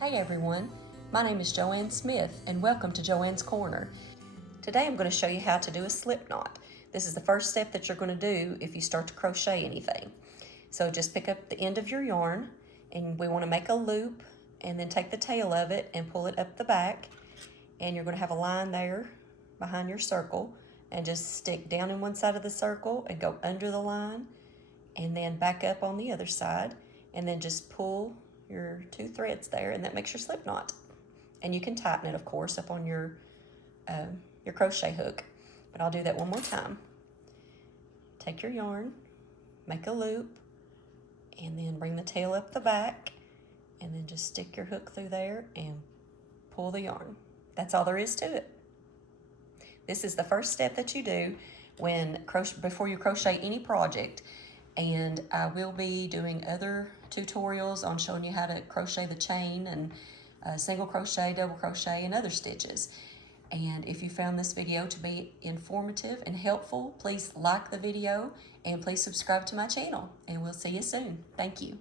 Hey everyone, my name is Joanne Smith and welcome to Joanne's Corner. Today I'm going to show you how to do a slip knot. This is the first step that you're going to do if you start to crochet anything. So just pick up the end of your yarn and we want to make a loop and then take the tail of it and pull it up the back, and you're going to have a line there behind your circle and just stick down in one side of the circle and go under the line and then back up on the other side and then just pull your two threads there, and that makes your slip knot. And you can tighten it, of course, up on your crochet hook. But I'll do that one more time. Take your yarn, make a loop, and then bring the tail up the back, and then just stick your hook through there and pull the yarn. That's all there is to it. This is the first step that you do before you crochet any project. And I will be doing other tutorials on showing you how to crochet the chain and single crochet, double crochet, and other stitches. And if you found this video to be informative and helpful, please like the video and please subscribe to my channel, and we'll see you soon. Thank you.